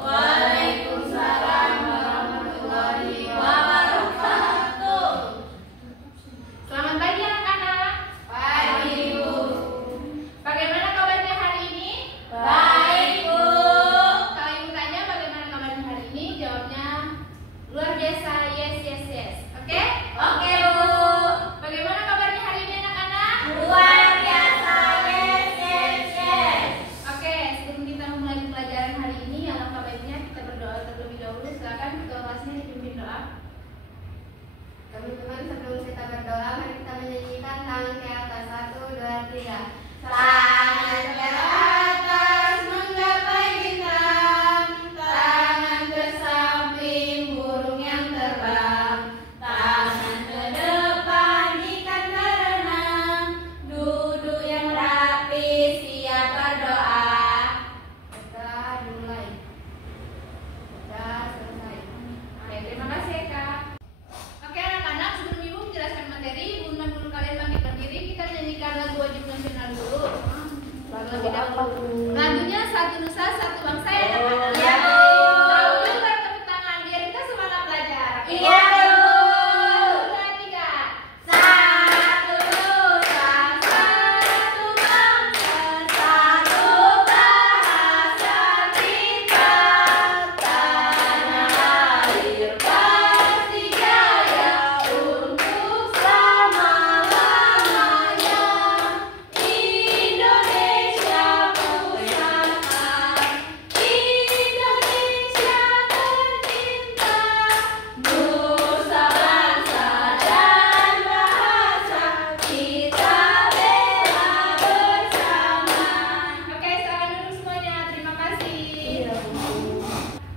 Waalaikumsalam warahmatullahi wabarakatuh. Selamat pagi anak-anak. Pagi, Bu. Bagaimana kabarnya hari ini? Baik, Bu. Kalau ibu tanya bagaimana kabarnya hari ini, jawabnya luar biasa, yes, yes, yes. Oke? Oke, Bu. Bagaimana kabarnya hari ini anak-anak? Luar biasa, yes, yes, yes. Oke, sebelum kita memulai pelajaran hari ini, alangkah baiknya kita berdoa terlebih dahulu. Silakan ketua kelasnya dipimpin doa. Teman-teman, sebelum kita berdoa, mari kita menyanyikan tangan ke atas. 1, 2, 3. Tangan ke atas menggapai bintang, tangan ke samping burung yang terbang, tangan ke depan ikan berenang, duduk yang rapi siap berdoa. Kita mulai. Sudah selesai. Oke, terima kasih ya Kak. Oke anak-anak, sebelum ibu menjelaskan materi, ibu undang dulu kalian bangkit berdiri. Kita nyanyikan lagu wajib nasional dulu. Lagu dahulu. Lagunya Satu Nusa Satu Bangsa ya anak-anak. Iya, Bu. Tahu dulu tepuk tangan biar kita semangat belajar. Iya, Bu. 1, 2, 3. Satu Nusa, satu bangsa, satu bahasa kita, tanah air pasti jaya untuk selama-lamanya. Indonesia pusaka, Indonesia tercinta, nusa bangsa dan bahasa kita bela bersama. Oke, silakan duduk semuanya. Terima kasih.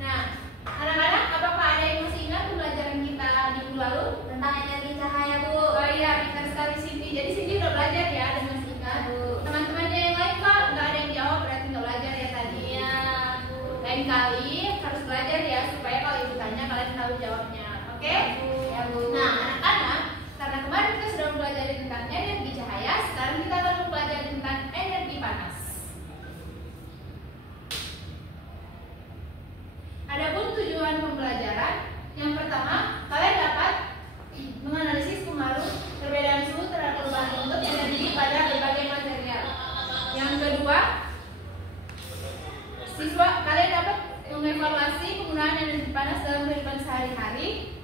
Nah, anak-anak, apakah ada yang masih ingat pembelajaran kita minggu lalu? Tentang energi cahaya, Bu. Oh iya, pintar sekali Cindy. Jadi Cindy udah belajar ya dan masih ingat. Teman-temannya yang lain kok nggak ada yang jawab, berarti nggak belajar ya tadi. Iya, Bu. Lain kali harus belajar ya supaya kalau ibu tanya kalian tahu jawabnya. Oke? Ya, Bu. Nah, anak-anak, karena kemarin kita sudah mempelajari tentang energi cahaya, sekarang kita akan mempelajari tentang energi panas. Adapun tujuan pembelajaran, yang pertama, kalian dapat menganalisis pengaruh perbedaan suhu terhadap perubahan bentuk energi pada berbagai material. Yang kedua, siswa kalian dapat mengevaluasi penggunaan energi panas dalam kehidupan sehari-hari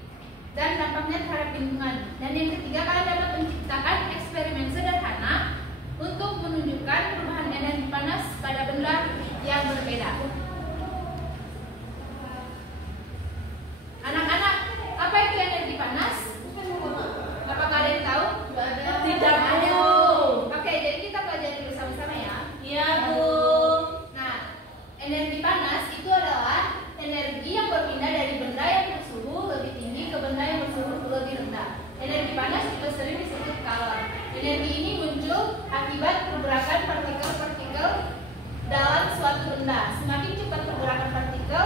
dan dampaknya terhadap lingkungan. Dan yang ketiga, kalian dapat menciptakan eksperimen sederhana untuk menunjukkan perubahan energi panas pada benda yang berbeda. Anak-anak, apa itu energi panas? Apakah ada yang tahu? Tidak ada. Oke, jadi kita pelajari dulu sama-sama ya. Iya, Bu. Nah, energi panas itu adalah energi yang berpindah dari benda yang bersuhu lebih tinggi ke benda yang bersuhu lebih rendah. Energi panas juga sering disebut kalor. Energi ini muncul akibat pergerakan partikel-partikel dalam suatu benda. Semakin cepat pergerakan partikel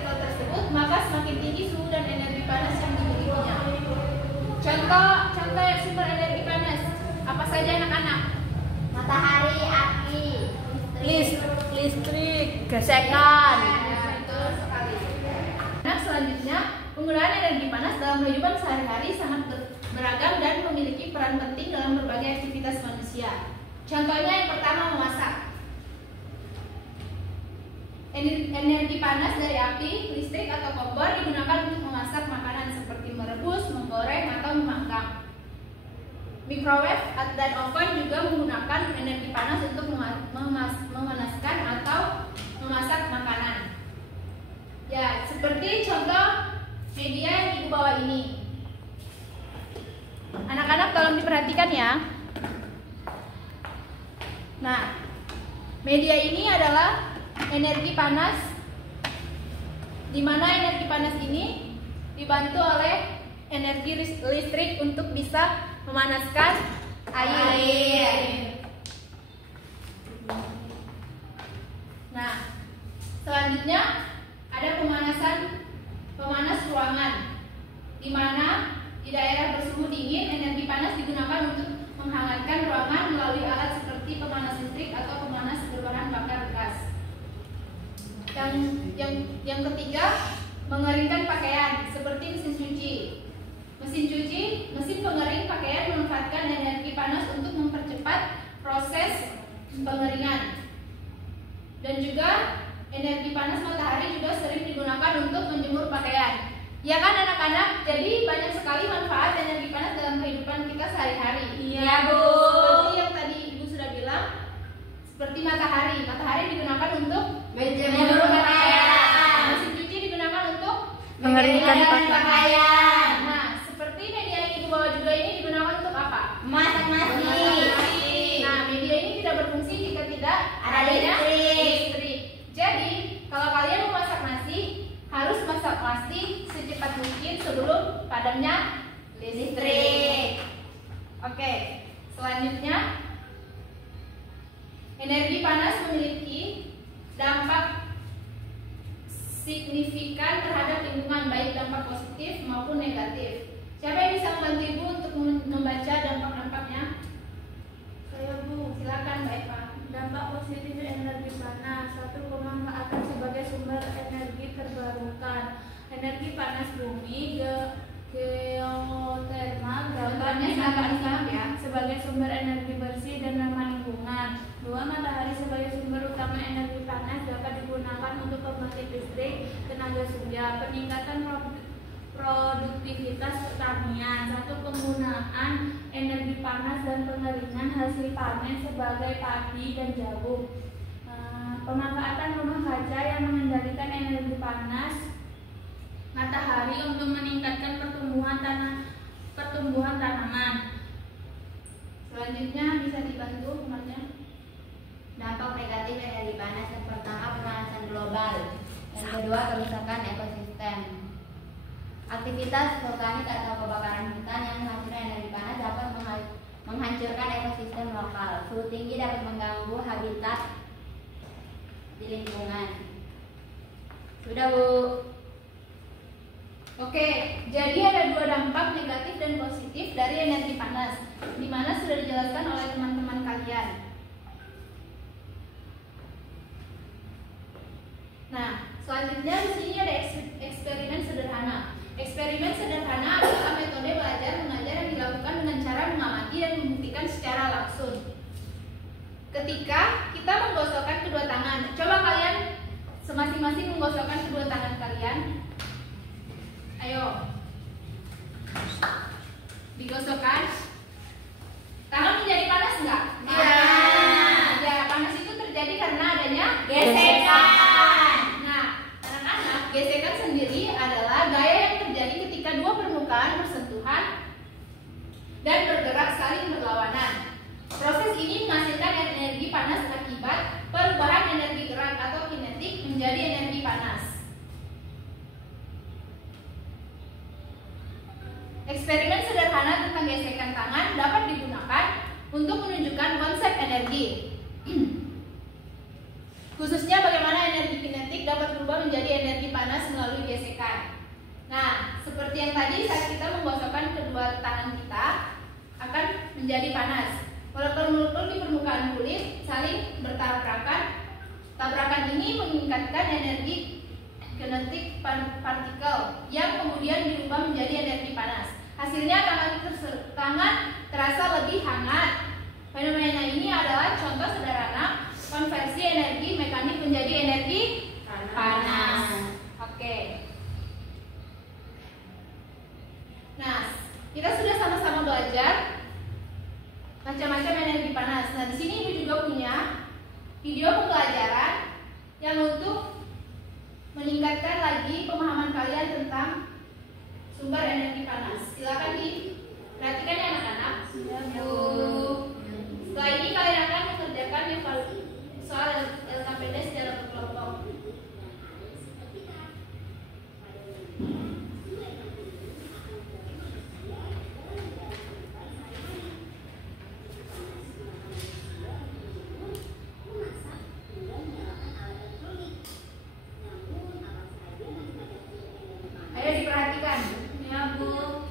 tersebut, maka semakin tinggi suhu dan energi panas yang dimilikinya. Contoh sumber energi panas apa saja anak-anak? Matahari, api, listrik, gesekan. Betul sekali. Nah, selanjutnya, penggunaan energi panas dalam kehidupan sehari-hari sangat beragam dan memiliki peran penting dalam berbagai aktivitas manusia. Contohnya yang pertama, memasak. Energi panas dari api, listrik, atau kompor digunakan untuk memasak makanan seperti merebus, menggoreng, atau memanggang. Microwave dan oven juga menggunakan energi panas untuk memanaskan atau memasak makanan. Ya, seperti contoh media yang ibu bawa ini. Anak-anak tolong diperhatikan ya. Nah, media ini adalah energi panas, di mana energi panas ini dibantu oleh energi listrik untuk bisa memanaskan air. Nah, selanjutnya ada pemanas ruangan, di mana di daerah bersuhu dingin energi panas digunakan untuk menghangatkan ruangan melalui alat seperti pemanas listrik atau pemanas berbahan bakar gas. Yang ketiga, mengeringkan pakaian seperti mesin cuci. Mesin pengering pakaian memanfaatkan energi panas untuk mempercepat proses pengeringan. Dan juga energi panas matahari juga sering digunakan untuk menjemur pakaian. Ya kan anak-anak? Jadi banyak sekali manfaat energi panas dalam kehidupan kita sehari-hari. Iya, Bu. Seperti yang tadi Ibu sudah bilang, seperti matahari. Matahari digunakan untuk Menjemur pakaian. Mesin cuci digunakan untuk Mengeringkan pakaian. Nah, seperti media yang Ibu bawa juga ini digunakan untuk apa? Masak nasi. Nah, media ini tidak berfungsi jika tidak Ada adanya listrik. Jadi, kalau kalian mau masak nasi, harus masak nasi secepat mungkin sebelum padamnya listrik. Oke, selanjutnya energi panas memiliki dampak signifikan terhadap lingkungan, baik dampak positif maupun negatif. Siapa yang bisa membantu Ibu untuk membaca dampak-dampaknya? Saya, Bu. Silakan, Mbak Eva. Dampak positif energi panas. 1. Pemanfaatan sebagai sumber energi terbarukan. Energi panas bumi, geotermal dapat dimanfaatkan sebagai sumber energi bersih dan ramah lingkungan. 2. Matahari sebagai sumber utama energi panas dapat digunakan untuk pembangkit listrik tenaga surya. Peningkatan produktivitas pertanian. 1. Penggunaan energi panas dan pengeringan hasil panen sebagai padi dan jagung. Pemanfaatan rumah kaca yang mengendalikan energi panas matahari untuk meningkatkan pertumbuhan tanaman. Selanjutnya bisa dibantu temannya. Dampak negatif energi panas. Yang pertama, pemanasan global. Yang kedua, kerusakan ekosistem. Aktivitas vulkanik atau kebakaran hutan yang menghasilkan energi panas dapat menghancurkan ekosistem lokal. Suhu tinggi dapat mengganggu habitat di lingkungan. Sudah, Bu. Oke, jadi ada dua dampak negatif dan positif dari energi panas, di mana sudah dijelaskan oleh teman-teman kalian. Nah, selanjutnya di sini ada eksperimen sederhana. Eksperimen sederhana adalah metode belajar mengajar yang dilakukan dengan cara mengamati dan membuktikan secara langsung. Ketika kita menggosokkan kedua tangan, coba kalian masing-masing menggosokkan kedua tangan kalian. Ayo, digosokkan. Tangan menjadi panas nggak? Iya. Ya, panas itu terjadi karena adanya Gesekan. Nah, anak-anak, gesekan sendiri adalah gaya yang terjadi ketika dua permukaan bersentuhan dan bergerak saling berlawanan. Proses ini menghasilkan energi panas akibat perubahan energi gerak atau kinetik menjadi energi panas. Eksperimen sederhana tentang gesekan tangan dapat digunakan untuk menunjukkan konsep energi. Khususnya bagaimana energi kinetik dapat berubah menjadi energi panas melalui gesekan. Nah, seperti yang tadi saat kita menggosokkan kedua tangan kita akan menjadi panas. Molekul-molekul di permukaan kulit saling bertabrakan. Tabrakan ini meningkatkan energi kinetik partikel yang kemudian dirubah menjadi energi panas. Hasilnya tangan terasa lebih hangat. Fenomena ini adalah contoh sederhana konversi energi mekanik menjadi energi panas. Oke. Nah, kita sudah sama-sama belajar macam-macam energi panas. Nah, di sini Ibu juga punya video pembelajaran yang untuk meningkatkan lagi pemahaman kalian tentang sumber energi panas. Silakan diperhatikan ya anak-anak. Setelah ini kalian akan mengerjakan soal LKPD secara berkelompok. Ayo diperhatikan. Ya, Bu.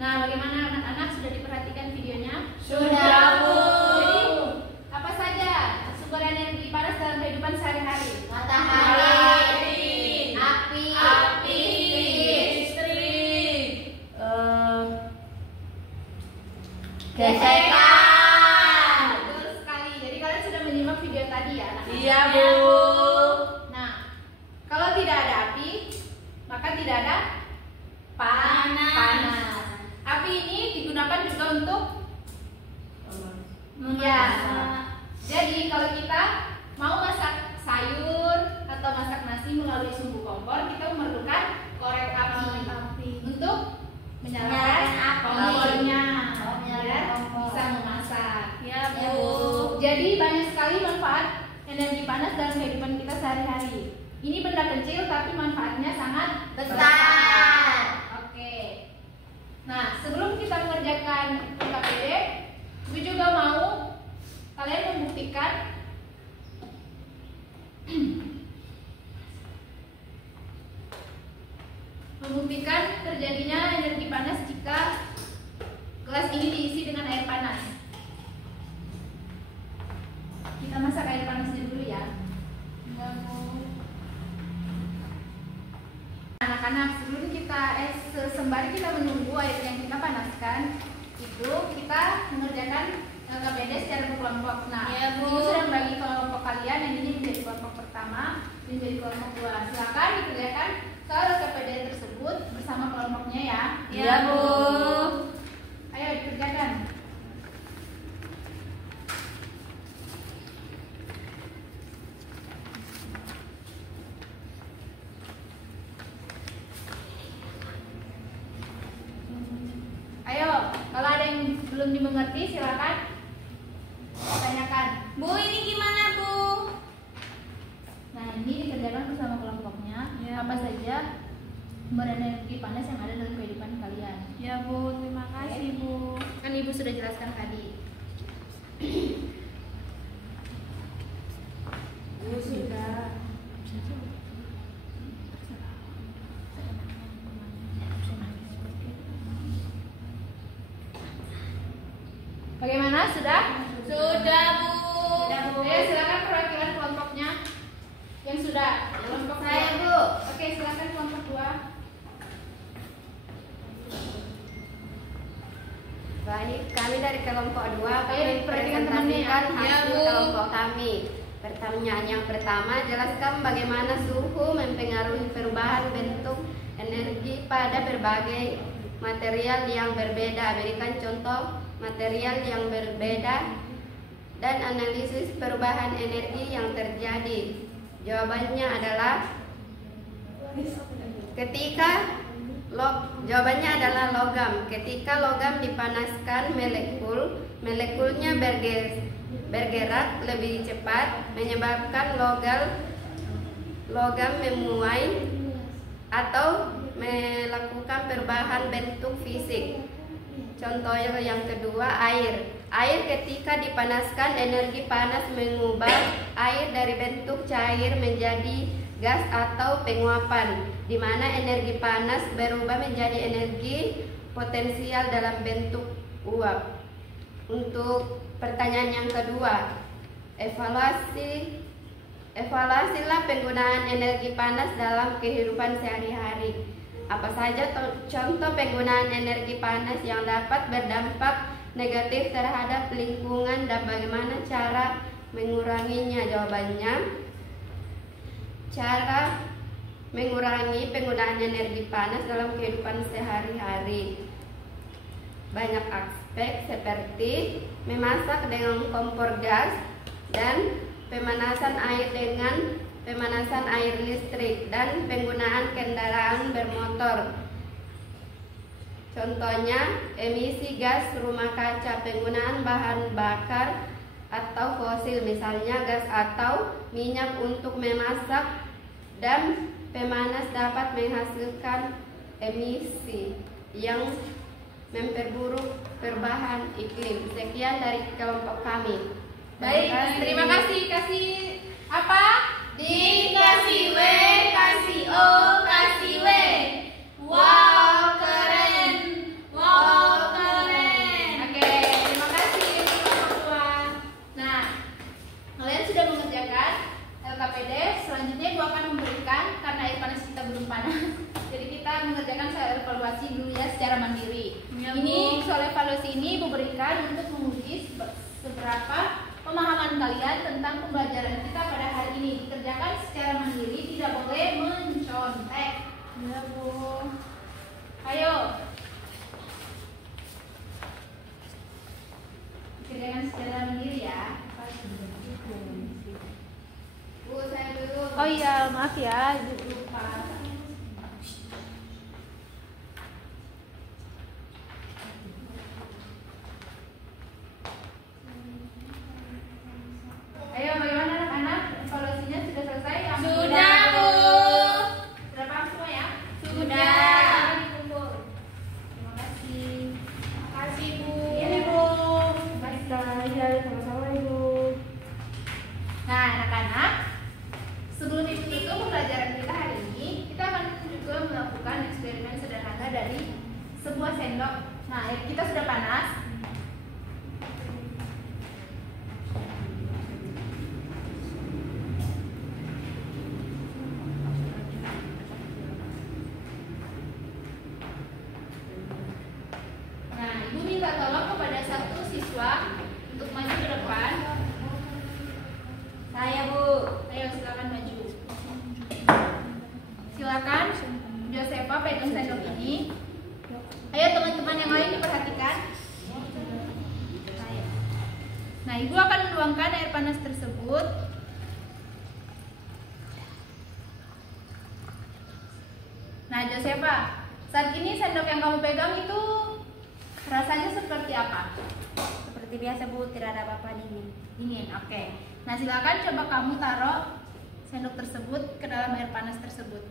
Nah, bagaimana anak-anak, sudah diperhatikan videonya? Sudah, Bu. Jadi, apa saja sumber energi panas dalam kehidupan sehari-hari? Matahari, api, listrik, gesekan. Betul sekali. Jadi kalian sudah menyimak video tadi ya, anak-anak? Iya, Bu. Nah, kalau tidak ada api, maka tidak ada panas. Api ini digunakan juga untuk jadi kalau kita mau masak sayur atau masak nasi melalui sumbu kompor, kita memerlukan korek api untuk menyalakan kompornya biar bisa memasak. Ya, Ya, Bu. Bu. Jadi banyak sekali manfaat energi panas dalam kehidupan kita sehari-hari. Ini benda kecil tapi manfaatnya sangat Besar. Oke. Nah, sebelum kita mengerjakan KPD, Ibu juga mau kalian membuktikan terjadinya energi panas jika gelas ini diisi dengan air panas. Kita masak air panasnya dulu ya. Anak-anak, sebelum kita sembari kita menunggu air yang kita panaskan, itu kita mengerjakan KPD secara berkelompok. Nah, Ya, Bu. Ibu sudah membagi kelompok kalian, yang ini menjadi kelompok pertama, ini menjadi kelompok 2. Silakan dikerjakan soal KPD tersebut bersama kelompoknya ya. Ya, Bu. Ayo dikerjakan. Ayo, kalau ada yang belum dimengerti silakan tanyakan. Bu, ini gimana, Bu? Nah, ini dikerjakan bersama kelompoknya. Ya, Apa Bu. saja sumber energi panas yang ada dalam kehidupan kalian? Ya, Bu. Terima kasih, Bu. Kan Ibu sudah jelaskan tadi. Bu, sudah. Bagaimana? Sudah? Sudah, Bu. Ayo silakan perwakilan kelompoknya. Yang sudah. Kelompok Saya, dua. Bu. Oke, silakan kelompok 2. Baik, kami dari kelompok 2 Ayo, perhatikan temannya ya. presentasikan Ya, hasil Bu. kelompok kami. Pertanyaan yang pertama, jelaskan bagaimana suhu mempengaruhi perubahan bentuk energi pada berbagai material yang berbeda. Berikan contoh material yang berbeda dan analisis perubahan energi yang terjadi. Jawabannya adalah jawabannya adalah logam. Ketika logam dipanaskan, molekulnya bergerak lebih cepat, menyebabkan logam memuai atau melakukan perubahan bentuk fisik. Contoh yang kedua, air. Air ketika dipanaskan, energi panas mengubah air dari bentuk cair menjadi gas atau penguapan, di mana energi panas berubah menjadi energi potensial dalam bentuk uap. Untuk pertanyaan yang kedua, evaluasilah penggunaan energi panas dalam kehidupan sehari-hari. Apa saja contoh penggunaan energi panas yang dapat berdampak negatif terhadap lingkungan dan bagaimana cara menguranginya? Jawabannya, cara mengurangi penggunaan energi panas dalam kehidupan sehari-hari. Banyak aspek seperti memasak dengan kompor gas dan pemanasan air dengan pemanasan air listrik dan penggunaan kendaraan bermotor. Contohnya, emisi gas rumah kaca, penggunaan bahan bakar atau fosil, misalnya gas atau minyak untuk memasak, dan pemanas dapat menghasilkan emisi yang memperburuk perubahan iklim. Sekian dari kelompok kami. Baik, terima kasih. Kasih apa? Dikasih W, kasih O, kasih W. Wow, keren. Wow, keren. Oke, terima kasih orang tua. Nah, kalian sudah mengerjakan LKPD. Selanjutnya Ibu akan memberikan, karena air panas kita belum panas, jadi kita mengerjakan soal evaluasi dulu ya secara mandiri. Ya, Ini Bu. soal evaluasi ini Ibu berikan untuk menguji seberapa pemahaman kalian tentang pembelajaran kita pada hari ini. Dikerjakan secara mandiri, tidak boleh mencontek. Ya, Bu. Ayo. Kerjakan secara mandiri ya. Bu, saya dulu. Oh iya, maaf ya, Ibu lupa. Ayo, bagaimana anak-anak? Evaluasinya sudah selesai? Yang Sudah, Bu. Sudah paham semua ya? Sudah. Dikumpul. Terima kasih. Terima kasih, Bu. Ini Bu. Ya, sama-sama, Ibu. Nah, anak-anak, sebelum Ibu tutup pembelajaran kita hari ini, kita akan juga melakukan eksperimen sederhana dari sebuah sendok. Nah, air kita sudah panas. Nah, Ibu minta tolong kepada satu siswa untuk maju ke depan. Saya, Bu. Ayo silakan maju. Silakan Josefa pegang sendok ini. Ayo teman-teman yang lain diperhatikan. Nah, Ibu akan menuangkan air panas tersebut. Nah, Josefa, saat ini sendok yang kamu pegang itu rasanya seperti apa? Seperti biasa, Bu, tidak ada apa-apa dingin. Dingin, oke. Nah, silakan coba kamu taruh sendok tersebut ke dalam air panas tersebut.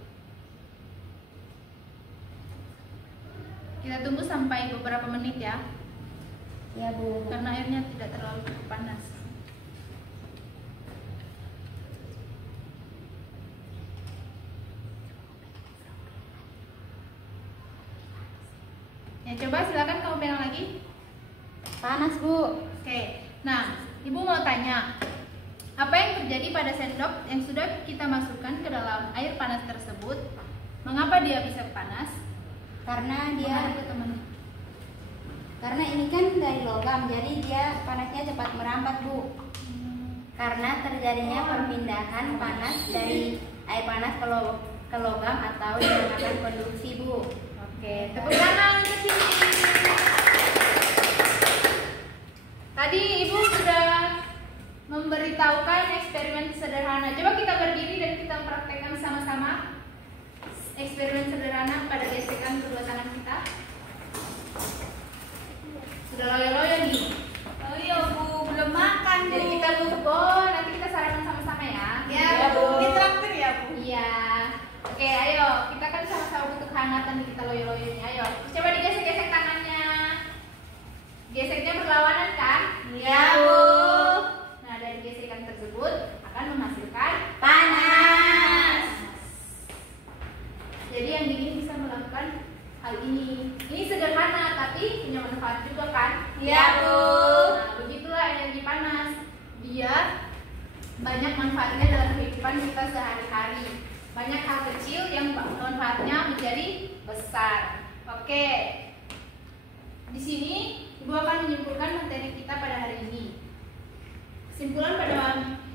Kita tunggu sampai beberapa menit ya, Ya, Bu. karena airnya tidak terlalu panas. Ya, coba silakan kamu pegang lagi. Panas, Bu. Oke, nah Ibu mau tanya, apa yang terjadi pada sendok yang sudah kita masukkan ke dalam air panas tersebut? Mengapa dia bisa panas? Karena Menghadap dia ke teman. karena ini kan dari logam, jadi dia panasnya cepat merambat, Bu. Karena terjadinya perpindahan panas dari air panas ke logam atau dinamakan konduksi, Bu. Oke, tepuk tangan untuk sini. Tadi Ibu sudah memberitahukan eksperimen sederhana. Coba kita berdiri dan kita praktekkan sama-sama eksperimen sederhana pada gesekan kedua tangan kita. Sudah loyo-loyo nih. Oh iya, Bu. Belum makan, Bu. Jadi kita bubur, nanti kita sarapan sama-sama ya. Ya, Bu. Ditraktir ya, Bu. Iya. Oke, ayo. Kita kan sama-sama butuh kehangatan nih, kita loyo-loyo nih. Ayo. Coba digesek-gesek tangannya. Geseknya berlawanan kan? Iya, Bu. Nah, dari gesekan tersebut akan menghasilkan Panas. Jadi yang dingin bisa melakukan hal ini. Ini sederhana tapi punya manfaat juga kan? Iya, Bu. Nah, begitulah energi panas. Dia banyak manfaatnya dalam kehidupan kita sehari-hari. Banyak hal kecil yang manfaatnya menjadi besar. Oke. Di sini Ibu akan menyimpulkan materi kita pada hari ini. Kesimpulan pada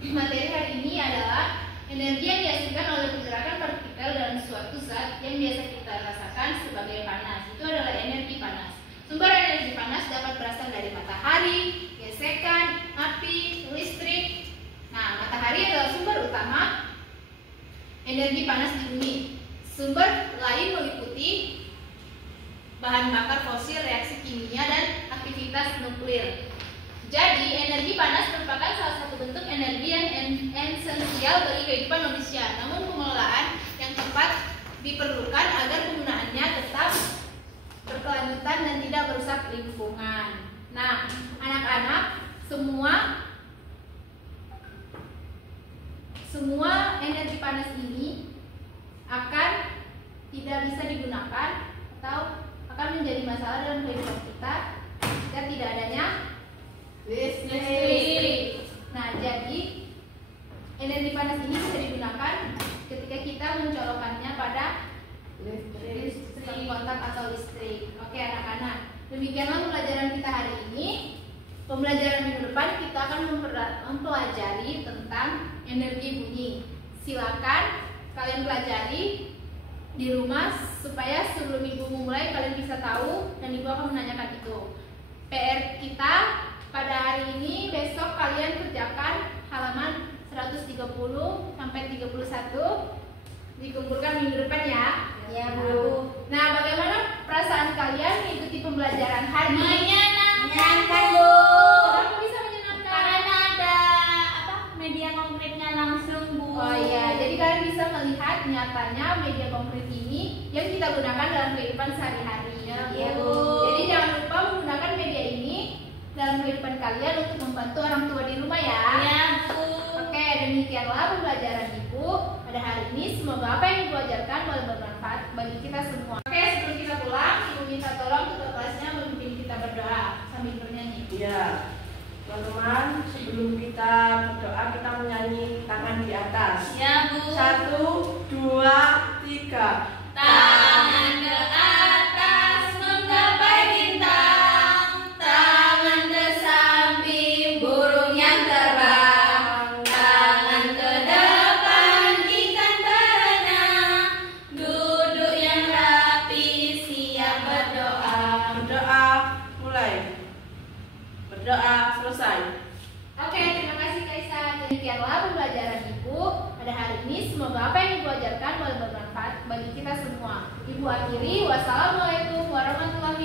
materi hari ini adalah energi yang dihasilkan oleh pergerakan partikel dalam suatu zat yang biasa kita rasakan sebagai panas. Itu adalah energi panas. Sumber energi panas dapat berasal dari matahari, gesekan, api, listrik. Nah, matahari adalah sumber utama energi panas di bumi. Sumber lain meliputi bahan bakar fosil, reaksi kimia, dan aktivitas nuklir. Jadi, energi panas merupakan salah satu bentuk energi yang esensial bagi kehidupan manusia. Namun, pengelolaan yang tepat diperlukan agar penggunaannya tetap berkelanjutan rentan dan tidak merusak lingkungan. Nah, anak-anak, semua energi panas ini akan tidak bisa digunakan atau akan menjadi masalah dalam kehidupan kita jika tidak adanya listrik. Nah, jadi energi panas ini bisa digunakan ketika kita mencolokkannya pada kontak atau listrik. Oke anak-anak, demikianlah pembelajaran kita hari ini. Pembelajaran minggu depan kita akan mempelajari tentang energi bunyi. Silakan kalian pelajari di rumah supaya sebelum ibu memulai kalian bisa tahu dan ibu akan menanyakan itu. PR kita pada hari ini, besok kalian kerjakan halaman 130 sampai 31 dikumpulkan minggu depan ya. Ya Bu. Nah, bagaimana perasaan kalian mengikuti pembelajaran hari ini? Menyenangkan Bu. Kenapa bisa menyenangkan? Karena ada media konkretnya langsung Bu. Oh iya, jadi kalian bisa melihat nyatanya media konkret ini yang kita gunakan dalam kehidupan sehari-hari. Iya Bu. Jadi jangan lupa menggunakan media ini dalam kehidupan kalian untuk membantu orang tua di rumah ya. Ya Bu. Oke, demikianlah pembelajaran Ibu pada hari ini. Semoga apa yang Ibu ajarkan boleh bermanfaat bagi kita semua. Oke, sebelum kita pulang, Ibu minta tolong ketua kelasnya memimpin kita berdoa sambil bernyanyi. Iya, teman-teman, sebelum kita berdoa kita menyanyi tangan di atas. Ya Bu. 1, 2, 3. Tangan ke atas menggapai bintang, tangan ke samping burung yang terbang, tangan ke depan ikan berenang, duduk yang rapi siap berdoa. Berdoa mulai. Berdoa selesai. Oke, terima kasih Kaisa. Demikianlah pembelajaran Ibu pada hari ini. Semoga apa yang Ibu ajarkan boleh bermanfaat bagi kita semua. Ibu akhiri, wassalamualaikum warahmatullahi